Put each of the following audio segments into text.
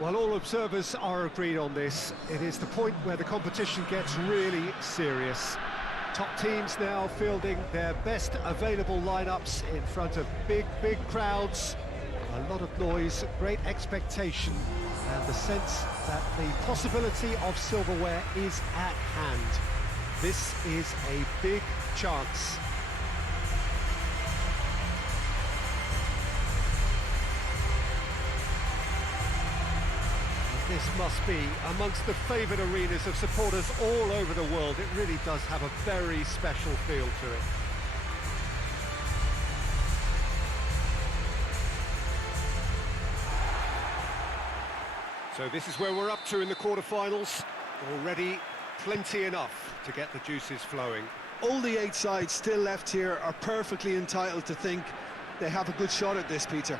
Well, all observers are agreed on this. It is the point where the competition gets really serious. Top teams now fielding their best available lineups in front of big crowds. A lot of noise, great expectation, and the sense that the possibility of silverware is at hand. This is a big chance. This must be amongst the favoured arenas of supporters all over the world. It really does have a very special feel to it. So this is where we're up to in the quarter-finals. Already plenty enough to get the juices flowing. All the 8 sides still left here are perfectly entitled to think they have a good shot at this, Peter.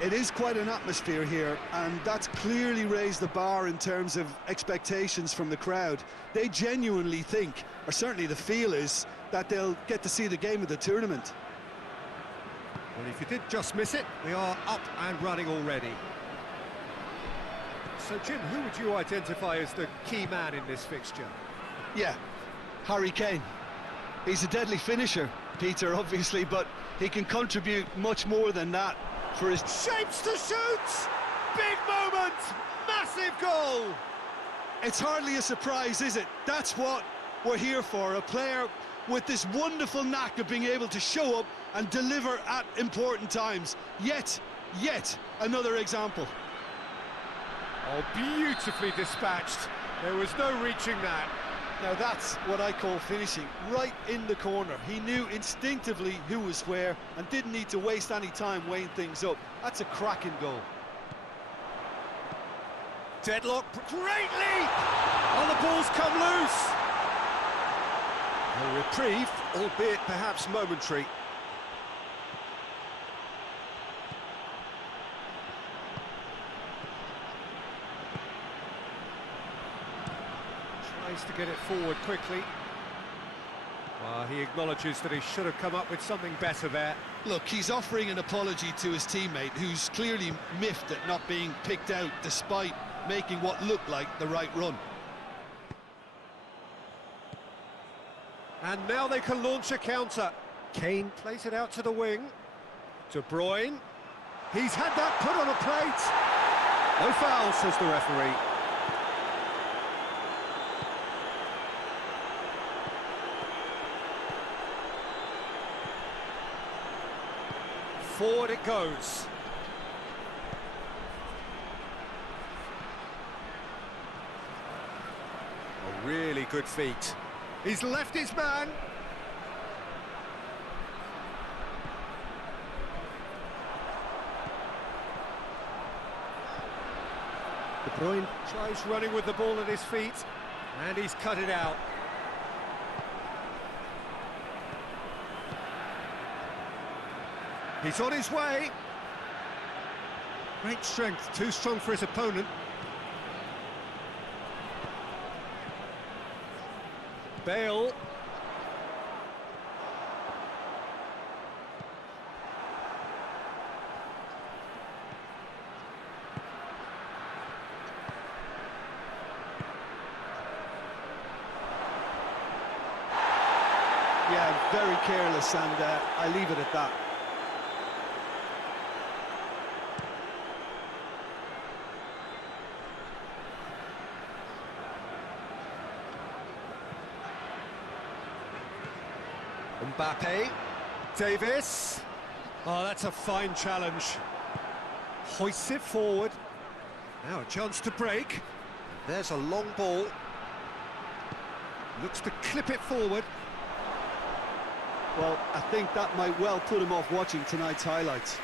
It is quite an atmosphere here, and that's clearly raised the bar in terms of expectations from the crowd. They genuinely think, or certainly the feel is, that they'll get to see the game of the tournament. Well, if you did just miss it, we are up and running already. So, Jim, who would you identify as the key man in this fixture? Yeah, Harry Kane. He's a deadly finisher, Peter, obviously, but he can contribute much more than that. For his shapes to shoot! Big moment! Massive goal! It's hardly a surprise, is it? That's what we're here for, a player with this wonderful knack of being able to show up and deliver at important times. Yet another example. Oh, beautifully dispatched. There was no reaching that. Now that's what I call finishing, right in the corner. He knew instinctively who was where and didn't need to waste any time weighing things up. That's a cracking goal. Deadlock, great leap! Oh, the ball's come loose! A reprieve, albeit perhaps momentary. Tries to get it forward quickly. Well, he acknowledges that he should have come up with something better there. Look, he's offering an apology to his teammate, who's clearly miffed at not being picked out despite making what looked like the right run. And now they can launch a counter. Kane plays it out to the wing. De Bruyne. He's had that put on a plate. No foul, says the referee. Forward it goes. A really good feat. He's left his man. De Bruyne tries running with the ball at his feet, and he's cut it out. He's on his way. Great strength, too strong for his opponent. Bale. Yeah, very careless, and I leave it at that. Mbappe, Davis. Oh, that's a fine challenge. Hoists it forward. Now a chance to break. There's a long ball. Looks to clip it forward. Well, I think that might well put him off watching tonight's highlights.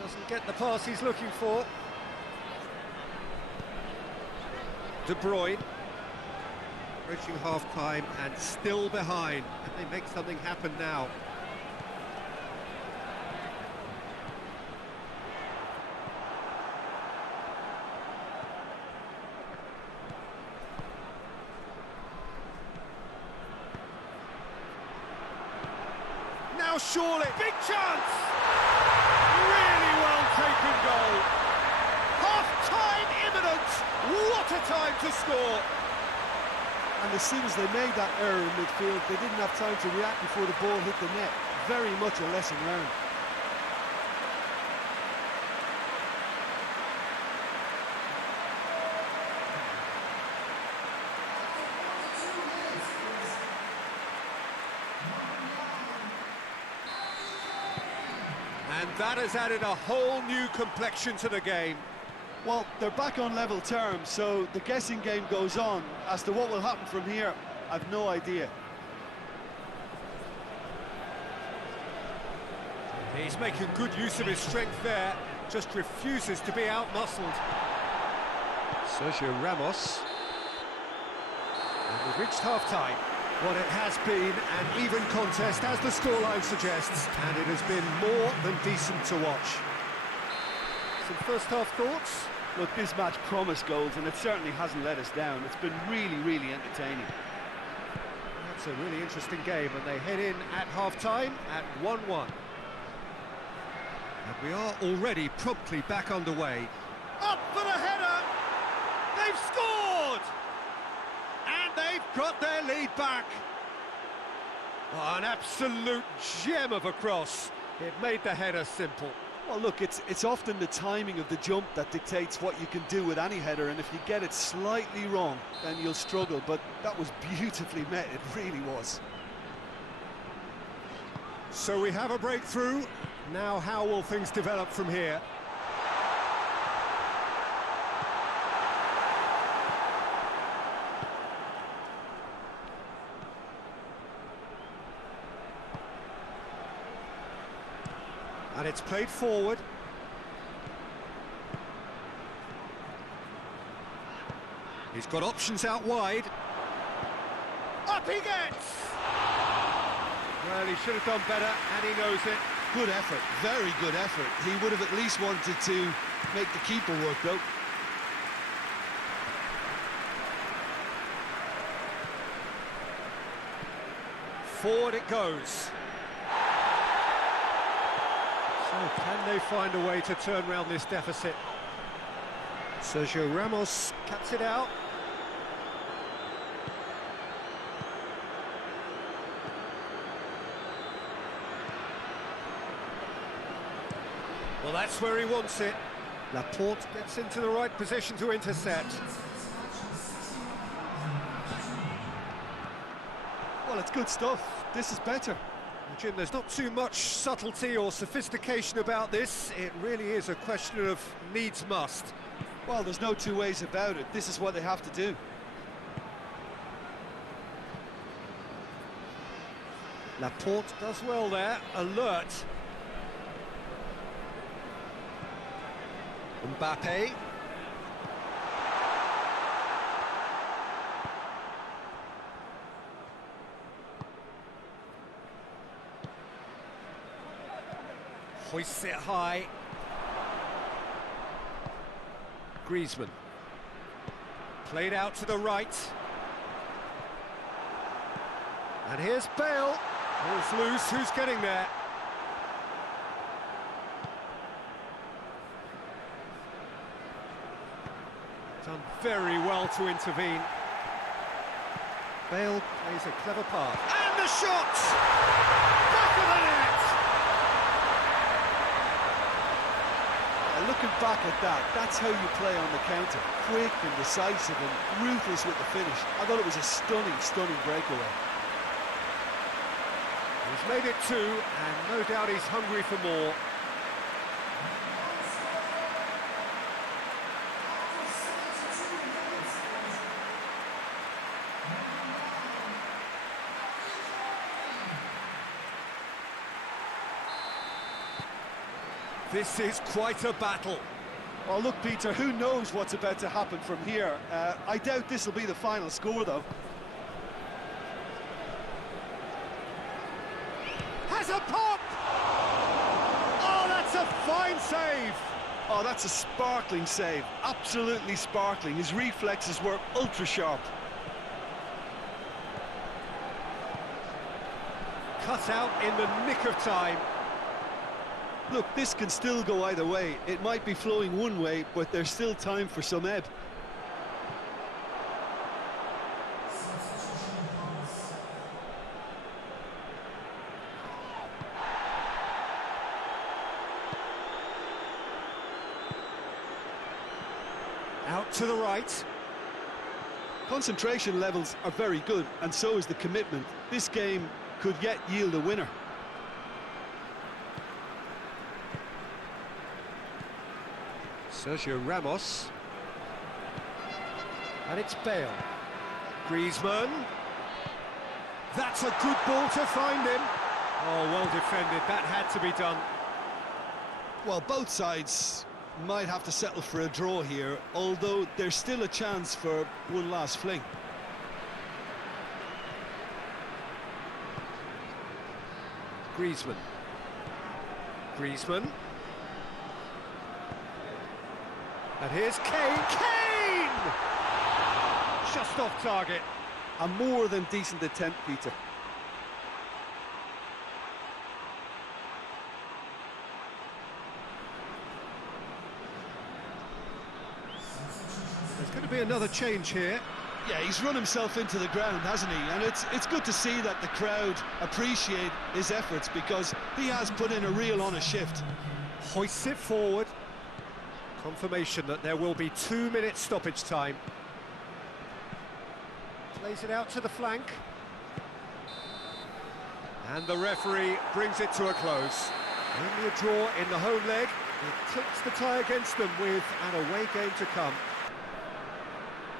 Doesn't get the pass he's looking for. De Bruyne. Approaching half-time and still behind. Can they make something happen now? now, surely. Big chance! Really well taken goal. Half-time imminent. What a time to score. And as soon as they made that error in midfield, they didn't have time to react before the ball hit the net. Very much a lesson learned. And that has added a whole new complexion to the game. Well, they're back on level terms, so the guessing game goes on. As to what will happen from here, I've no idea. He's making good use of his strength there, just refuses to be out-muscled. Sergio Ramos. And we've reached half-time. What it has been an even contest, as the scoreline suggests, and it has been more than decent to watch. Some first-half thoughts? Look, this match promised goals, and it certainly hasn't let us down. It's been really, really entertaining. That's a really interesting game, and they head in at half-time at 1-1. And we are already promptly back underway. Up for the header! They've scored! And they've got their lead back. Oh, an absolute gem of a cross. It made the header simple. Well, look, it's often the timing of the jump that dictates what you can do with any header, and if you get it slightly wrong, then you'll struggle. But that was beautifully met, it really was. So we have a breakthrough. Now how will things develop from here? And it's played forward. He's got options out wide. Up he gets! Well, he should have done better, and he knows it. Good effort, very good effort. He would have at least wanted to make the keeper work, though. Forward it goes. So can they find a way to turn around this deficit? Sergio Ramos cuts it out. Well, that's where he wants it. Laporte gets into the right position to intercept. Well, it's good stuff. This is better. Jim, there's not too much subtlety or sophistication about this. It really is a question of needs must. Well, there's no two ways about it. This is what they have to do. Laporte does well there, alert. Mbappe. Hoists it high. Griezmann. Played out to the right. And here's Bale. Ball's loose, who's getting there? Done very well to intervene. Bale plays a clever pass. And the shot! Back of the net! Looking back at that, that's how you play on the counter. Quick and decisive and ruthless with the finish. I thought it was a stunning, stunning breakaway. He's made it two, and no doubt he's hungry for more. This is quite a battle. Well, look, Peter, who knows what's about to happen from here? I doubt this will be the final score, though. Has a pop! Oh, that's a fine save! Oh, that's a sparkling save. Absolutely sparkling. His reflexes were ultra-sharp. cut out in the nick of time. Look, this can still go either way. It might be flowing one way, but there's still time for some ebb. Out to the right. Concentration levels are very good, and so is the commitment. This game could yet yield a winner. Sergio Ramos. And it's Bale. Griezmann. That's a good ball to find him. Oh, well defended. That had to be done. Well, both sides might have to settle for a draw here, although there's still a chance for one last fling. Griezmann. Griezmann. And here's Kane. Kane! Just off target. A more than decent attempt, Peter. There's going to be another change here. Yeah, he's run himself into the ground, hasn't he? And it's good to see that the crowd appreciate his efforts, because he has put in a real honest shift. Hoists it forward. Confirmation that there will be 2 minutes stoppage time. Plays it out to the flank. And the referee brings it to a close. Only a draw in the home leg. It tilts the tie against them with an away game to come.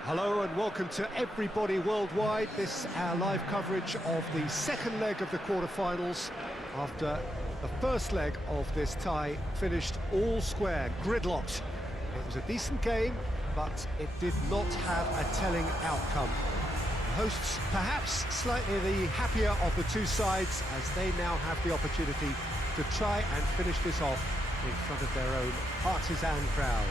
Hello and welcome to everybody worldwide. This is our live coverage of the second leg of the quarter-finals, after the first leg of this tie finished all square, gridlocked. It was a decent game, but it did not have a telling outcome. The hosts perhaps slightly the happier of the two sides, as they now have the opportunity to try and finish this off in front of their own partisan crowd.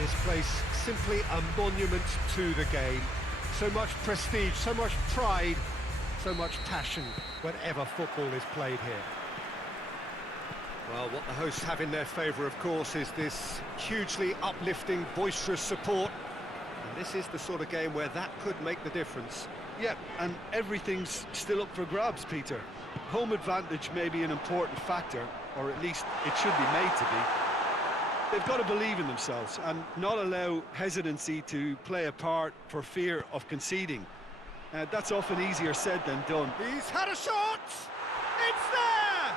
This place simply a monument to the game. So much prestige, so much pride, so much passion whenever football is played here. Well, what the hosts have in their favour, of course, is this hugely uplifting, boisterous support. And this is the sort of game where that could make the difference. Yeah, and everything's still up for grabs, Peter. Home advantage may be an important factor, or at least it should be made to be. They've got to believe in themselves and not allow hesitancy to play a part for fear of conceding. That's often easier said than done. He's had a shot! It's there!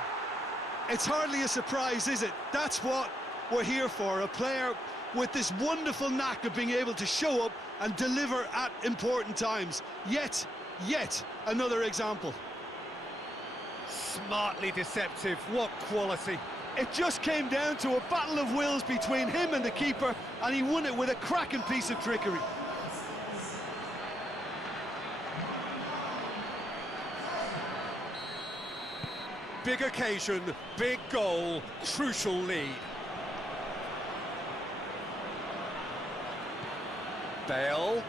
It's hardly a surprise, is it? That's what we're here for, a player with this wonderful knack of being able to show up and deliver at important times. Yet another example. Smartly deceptive, what quality. It just came down to a battle of wills between him and the keeper, and he won it with a cracking piece of trickery. Big occasion, big goal, crucial lead. Bale.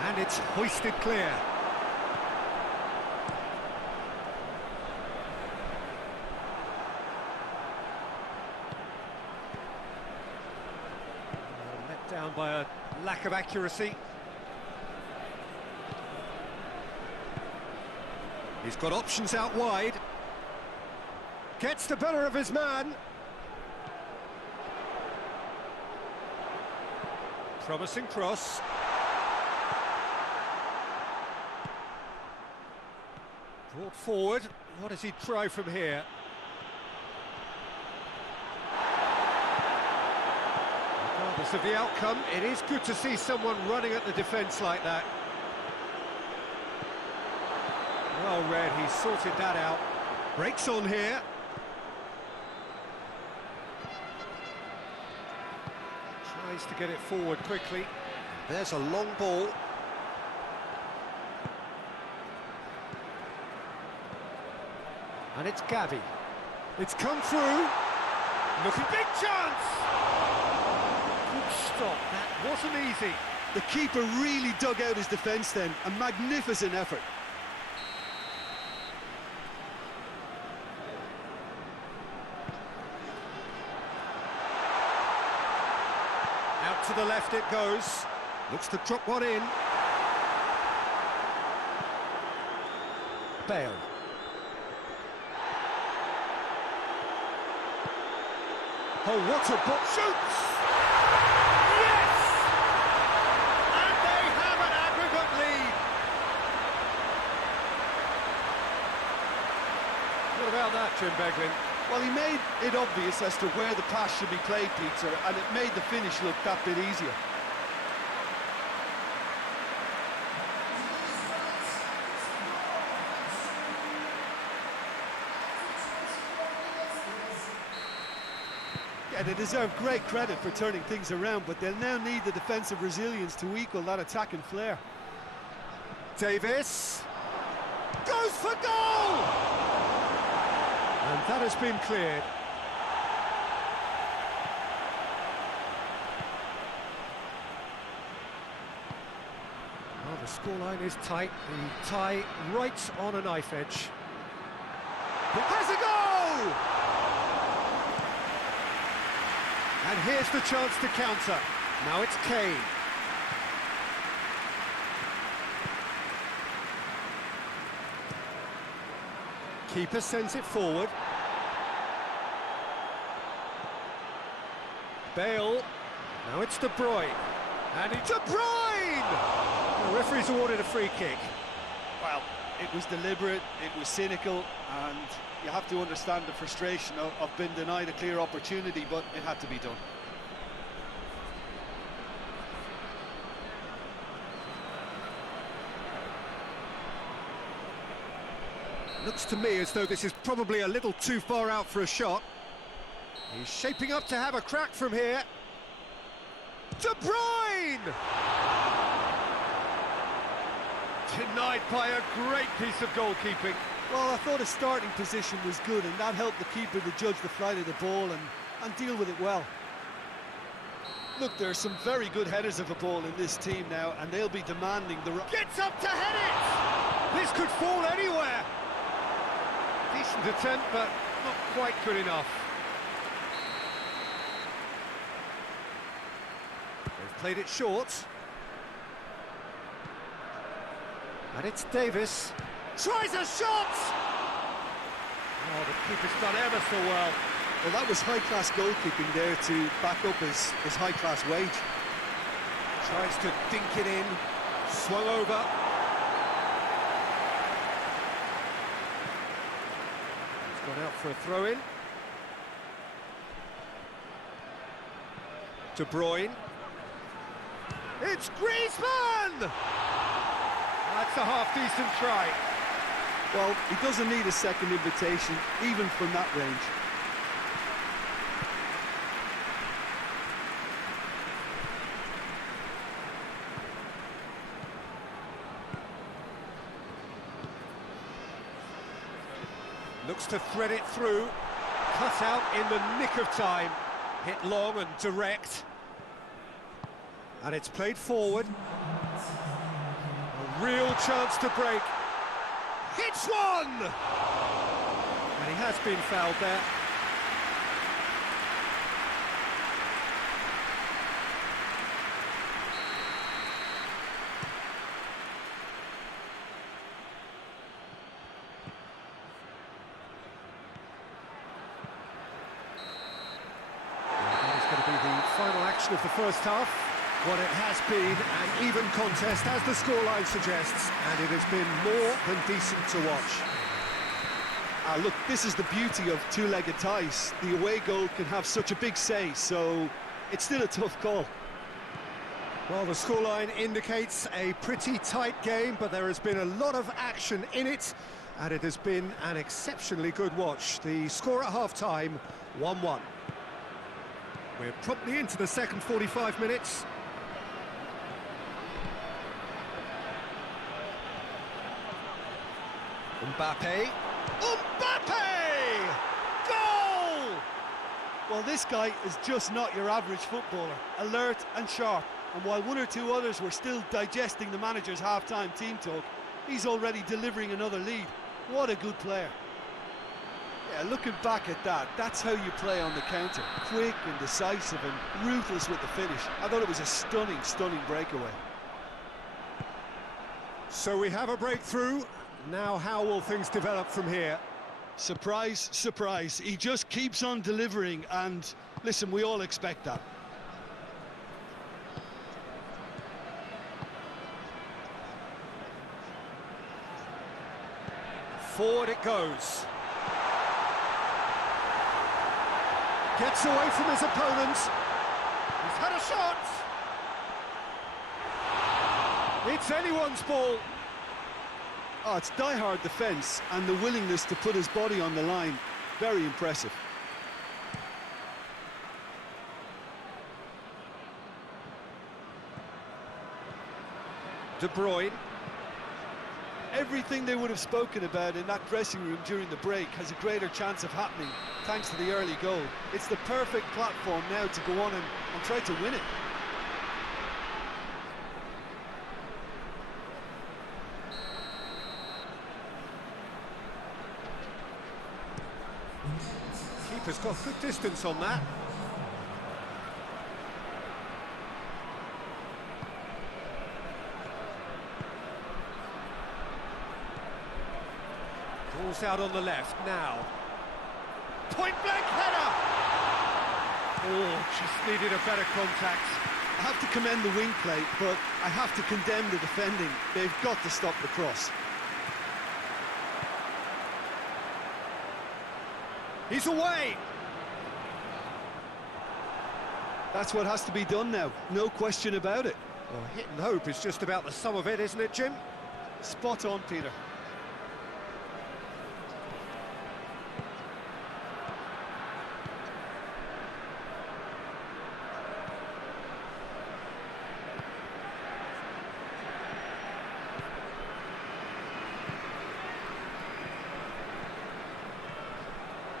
And it's hoisted clear. Let down by a lack of accuracy. He's got options out wide. Gets the better of his man. Promising cross. Brought forward. What does he try from here? Regardless of the outcome, it is good to see someone running at the defence like that. Well read, he's sorted that out. Breaks on here. Tries to get it forward quickly. There's a long ball. And it's Gavi. It's come through. Looking big chance! Good stop, that wasn't easy. The keeper really dug out his defence then, a magnificent effort. Out to the left it goes. Looks to drop one in. Bale. Oh, what a ball! Shoots! Yes! And they have an aggregate lead. What about that, Jim Beglin? Well, he made it obvious as to where the pass should be played, Peter, and it made the finish look that bit easier. Yeah, they deserve great credit for turning things around, but they'll now need the defensive resilience to equal that attacking flair. Davis goes for goal! And that has been cleared. Well, the scoreline is tight. The tie right on a knife edge. It has a goal! And here's the chance to counter. Now it's Kane. Keeper sends it forward. Bale. Now it's De Bruyne. And it's De Bruyne! The referee's awarded a free kick. Well, it was deliberate, it was cynical, and you have to understand the frustration of being denied a clear opportunity, but it had to be done. Looks to me as though this is probably a little too far out for a shot. He's shaping up to have a crack from here. De Bruyne! Denied by a great piece of goalkeeping. Well, I thought his starting position was good, and that helped the keeper to judge the flight of the ball and deal with it well. Look, there are some very good headers of a ball in this team now, and they'll be demanding the... Gets up to head it! This could fall anywhere. Decent attempt, but not quite good enough. They've played it short. And it's Davis. Tries a shot! Oh, the keeper's done ever so well. Well, that was high-class goalkeeping there to back up his high-class wage. Tries to dink it in. Swung over. He's gone out for a throw-in. De Bruyne. It's Griezmann! That's a half-decent try. Well, he doesn't need a second invitation, even from that range. Looks to thread it through. Cut out in the nick of time. Hit long and direct. And it's played forward. A real chance to break. Hits one! And he has been fouled there. That is going to be the final action of the first half. What it has been an even contest, as the scoreline suggests, and it has been more than decent to watch. Look, this is the beauty of two-legged ties. The away goal can have such a big say, so it's still a tough call. Well, the scoreline indicates a pretty tight game, but there has been a lot of action in it, and it has been an exceptionally good watch. The score at half-time, 1-1. We're promptly into the second 45 minutes. Mbappe! Goal! Well, this guy is just not your average footballer, alert and sharp. And while one or two others were still digesting the manager's half-time team talk, he's already delivering another lead. What a good player. Yeah, looking back at that, that's how you play on the counter. Quick and decisive and ruthless with the finish. I thought it was a stunning, stunning breakaway. So we have a breakthrough. Now how will things develop from here? Surprise, surprise. He just keeps on delivering, and listen, we all expect that. Forward it goes. Gets away from his opponents. He's had a shot. It's anyone's ball. Oh, it's die-hard defence and the willingness to put his body on the line. Very impressive. De Bruyne. Everything they would have spoken about in that dressing room during the break has a greater chance of happening thanks to the early goal. It's the perfect platform now to go on and try to win it. Keeper's got good distance on that. Ball's out on the left now. Point blank header! Oh, just needed a better contact. I have to commend the wing play, but I have to condemn the defending. They've got to stop the cross. He's away! That's what has to be done now, no question about it. Well, hit and hope is just about the sum of it, isn't it, Jim? Spot on, Peter.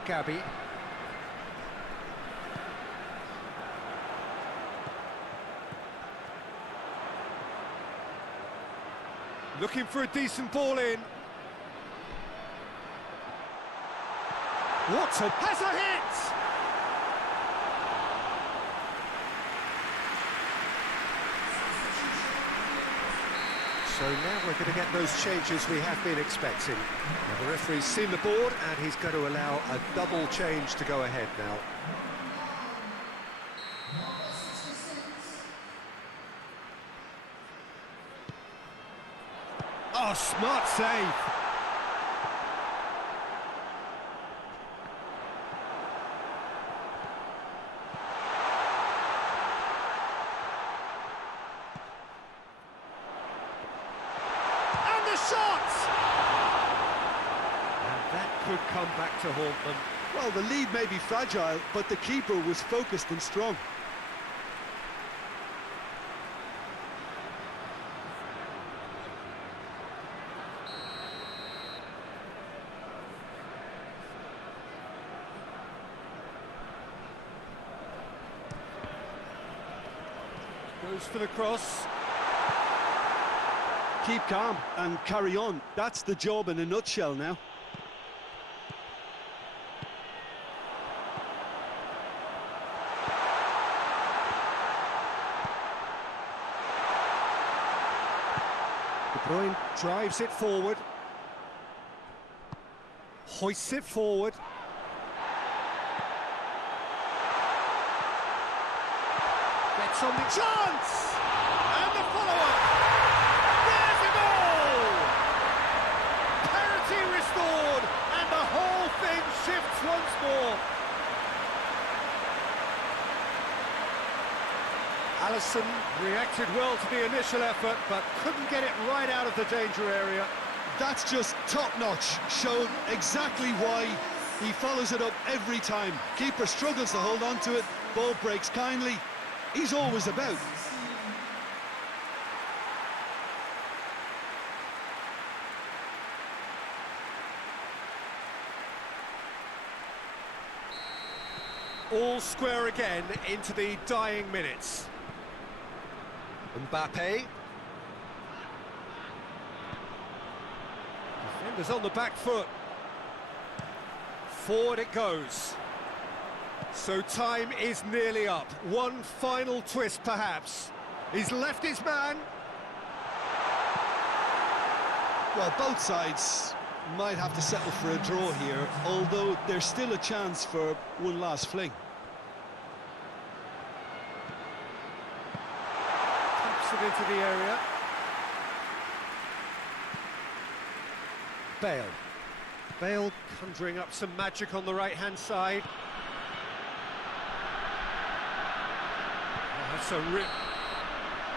Gabby. Looking for a decent ball in. What a... has a hit! So now we're going to get those changes we have been expecting. Now the referee's seen the board and he's going to allow a double change to go ahead now. Oh, smart save. And the shot! And that could come back to haunt them. Well, the lead may be fragile, but the keeper was focused and strong. Goes for the cross. Keep calm and carry on. That's the job in a nutshell now. De Bruyne drives it forward. Hoists it forward. Gets on the chance! And the follow-up! There's a goal! Parity restored, and the whole thing shifts once more. Alisson reacted well to the initial effort, but couldn't get it right out of the danger area. That's just top-notch. Showed exactly why he follows it up every time. Keeper struggles to hold on to it. Ball breaks kindly. He's always about. All square again into the dying minutes. Mbappe. Defenders on the back foot. Forward it goes. So time is nearly up. One final twist, perhaps. He's left his man. Well, both sides might have to settle for a draw here, although there's still a chance for one last fling. Taps it into the area. Bale. Bale conjuring up some magic on the right-hand side. Oh, that's a rip.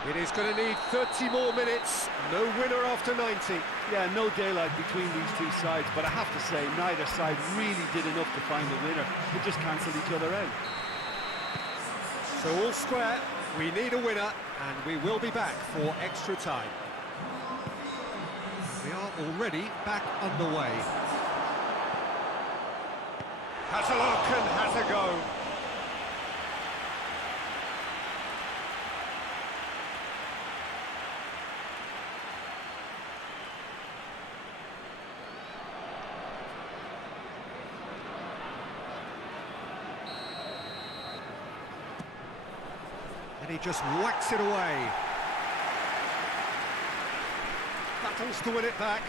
It is going to need 30 more minutes. No winner after 90. Yeah, no daylight between these two sides, but I have to say, neither side really did enough to find the winner. They just cancelled each other out. So all square, we need a winner, and we will be back for extra time. We are already back underway. Has a look and has a go. And he just whacks it away. Battles to win it back.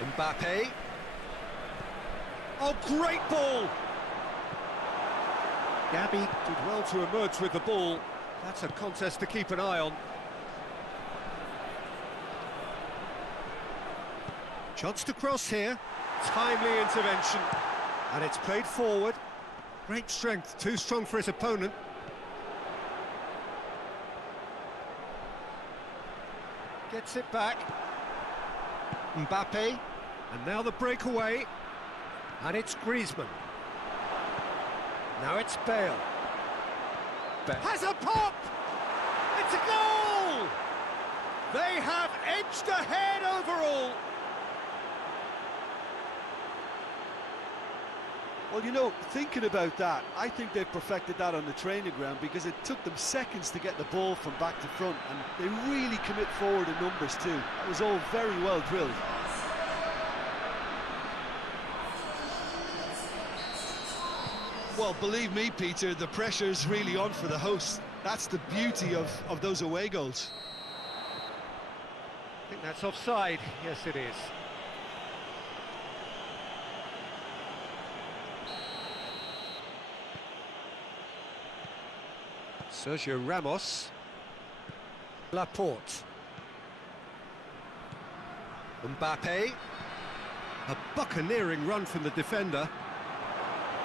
Mbappe. Oh, great ball! Gabby did well to emerge with the ball. That's a contest to keep an eye on. Chance to cross here. Timely intervention. And it's played forward. Great strength, too strong for his opponent. Gets it back. Mbappe. And now the breakaway. And it's Griezmann. Now it's Bale. Has a pop! It's a goal! They have edged ahead overall. Well, you know, thinking about that, I think they've perfected that on the training ground because it took them seconds to get the ball from back to front, and they really commit forward in numbers too. That was all very well drilled. Well, believe me, Peter, the pressure's really on for the hosts. That's the beauty of those away goals. I think that's offside. Yes, it is. Sergio Ramos. Laporte. Mbappe. A buccaneering run from the defender.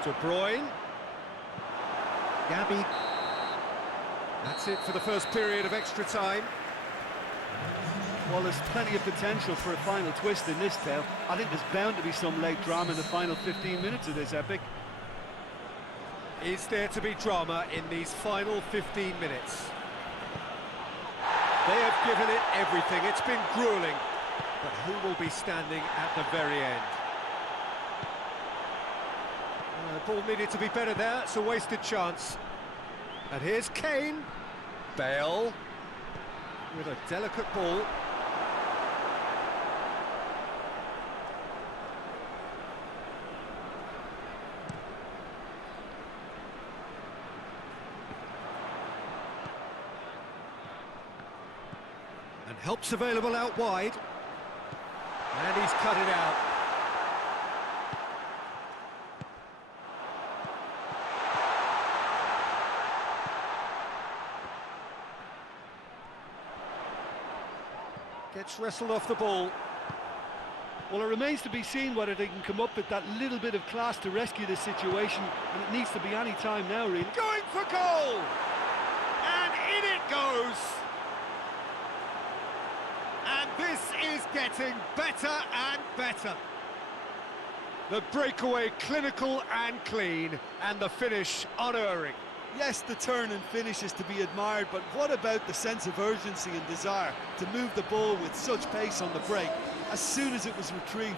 De Bruyne. Gabby. That's it for the first period of extra time. Well, there's plenty of potential for a final twist in this tale. I think there's bound to be some late drama in the final 15 minutes of this epic. Is there to be drama in these final 15 minutes? They have given it everything. It's been grueling. But who will be standing at the very end? The ball needed to be better there. It's a wasted chance. And here's Kane. Bale with a delicate ball. And help's available out wide. And he's cut it out. Gets wrestled off the ball. Well, it remains to be seen whether they can come up with that little bit of class to rescue this situation, and it needs to be any time now, really. Going for goal! And in it goes! And this is getting better and better. The breakaway clinical and clean, and the finish unerring. Yes, the turn and finish is to be admired, but what about the sense of urgency and desire to move the ball with such pace on the break as soon as it was retrieved?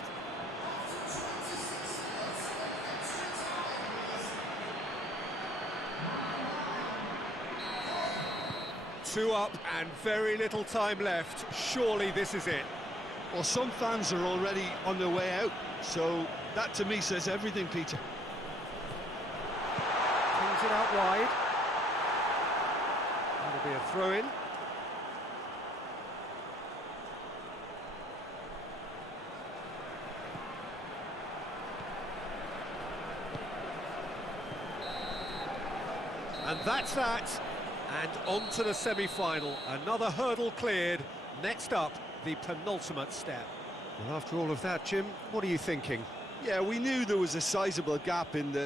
2 up and very little time left. Surely this is it. Well, some fans are already on their way out, so that to me says everything, Peter. Pings it out wide. That'll be a throw-in. And that's that. And on to the semi-final. Another hurdle cleared. Next up, the penultimate step. Well, after all of that, Jim, what are you thinking? Yeah, we knew there was a sizable gap in the